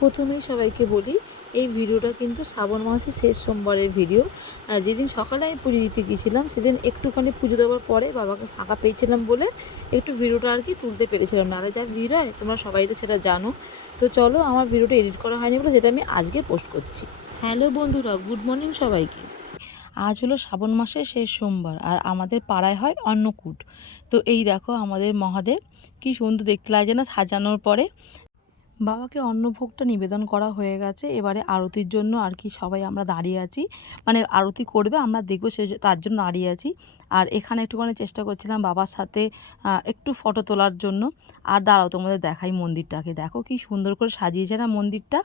প্রথমেই সবাইকে বলি, এই ভিডিওটা কিন্তু শ্রাবণ মাসের শেষ সোমবারের ভিডিও। যেদিন সকালে আমি পুজো দিতে গিয়েছিলাম সেদিন একটুখানি পুজো দেওয়ার পরে বাবাকে ফাঁকা পেয়েছিলাম বলে একটু ভিডিওটা আর কি তুলতে পেরেছিলাম, নাহলে যা ভিড় হয় তোমরা সবাই তো সেটা জানো। তো চলো, আমার ভিডিওটা এডিট করা হয়নি বলে যেটা আমি আজকে পোস্ট করছি। হ্যালো বন্ধুরা, গুড মর্নিং সবাইকে। আজ হলো শ্রাবণ মাসের শেষ সোমবার আর আমাদের পাড়ায় হয় অন্নকূট। তো এই দেখো আমাদের মহাদেব কি সুন্দর দেখতে লাগছে না সাজানোর পরে। বাবাকে অন্নভোগটা নিবেদন করা হয়ে গেছে, এবারে আরতির জন্য আর কি সবাই আমরা দাঁড়িয়ে আছি, মানে আরতি করবে আমরা দেখবো সে তার জন্য দাঁড়িয়ে আছি। আর এখানে একটুখানি চেষ্টা করছিলাম বাবার সাথে একটু ফটো তোলার জন্য। আর দাঁড়াও তোমাদের দেখাই মন্দিরটাকে, দেখো কি সুন্দর করে সাজিয়েছে না মন্দিরটা,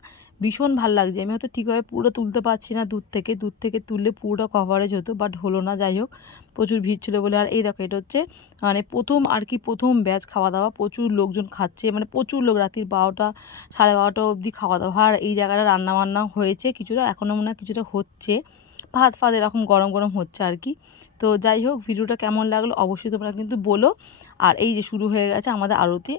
ভীষণ ভালো লাগছে। আমি হয়তো ঠিকভাবে পুরো তুলতে পারছি না, দূর থেকে তুললে পুরোটা কভারেজ হতো, বাট হলো না। যাই হোক, প্রচুর ভিড় ছিল বলে। আর এই দেখো এটা হচ্ছে মানে প্রথম ব্যাচ খাওয়া দাওয়া, প্রচুর লোকজন খাচ্ছে, মানে প্রচুর লোক, রাত্রির 12টা 12:30 অবধি খাওয়া দাওয়া। আর এই জায়গাটা রান্নাবান্না হয়েছে কিছুটা, এখনও মনে হয় কিছুটা হচ্ছে, ভাত এরকম গরম গরম হচ্ছে আর কি। তো যাই হোক, ভিডিওটা কেমন লাগলো অবশ্যই তোমরা কিন্তু বলো। আর এই যে শুরু হয়ে গেছে আমাদের আরতি।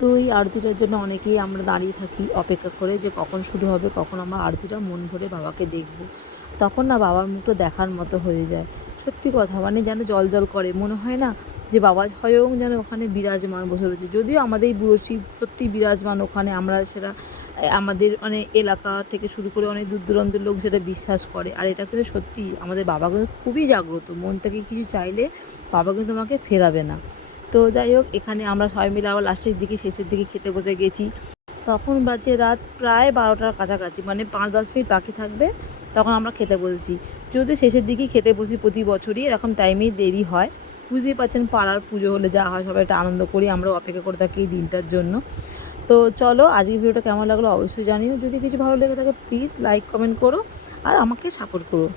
তো এই আরতিটার জন্য অনেকেই আমরা দাঁড়িয়ে থাকি অপেক্ষা করে যে কখন শুরু হবে, কখন আমরা আরতিটা মন ভরে বাবাকে দেখব। তখন না বাবার মুখটা দেখার মতো হয়ে যায়। সত্যি কথা, মানে যেন জল করে, মনে হয় না যে বাবা স্বয়ং যেন ওখানে বিরাজমান বসে রয়েছে। যদিও আমাদের এই বুড়ো শিব সত্যি বিরাজমান ওখানে, আমরা সেটা আমাদের মানে এলাকা থেকে শুরু করে অনেক দূর দূরান্তের লোক সেটা বিশ্বাস করে। আর এটা কিন্তু সত্যি, আমাদের বাবা কিন্তু খুবই জাগ্রত, মন থেকে কিছু চাইলে বাবা কিন্তু আমাকে ফেরাবে না। তো যাই হোক, এখানে আমরা সবাই মিলে আবার লাস্টের দিকে শেষের দিকে খেতে বসে গেছি। তখন বাজে রাত প্রায় 12টার কাছাকাছি, মানে 5-10 মিনিট বাকি থাকবে, তখন আমরা খেতে বসেছি। যদিও শেষের দিকেই খেতে বসি প্রতি বছরই, এরকম টাইমেই দেরি হয়। বুঝতেই পারছেন, পাড়ার পুজো হলে যা হয় সবাই একটা আনন্দ করি, আমরা অপেক্ষা করে থাকি এই দিনটার জন্য। তো চলো, আজকের ভিডিওটা কেমন লাগলো অবশ্যই জানিও। যদি কিছু ভালো লেগে থাকে প্লিজ লাইক কমেন্ট করো আর আমাকে সাপোর্ট করো।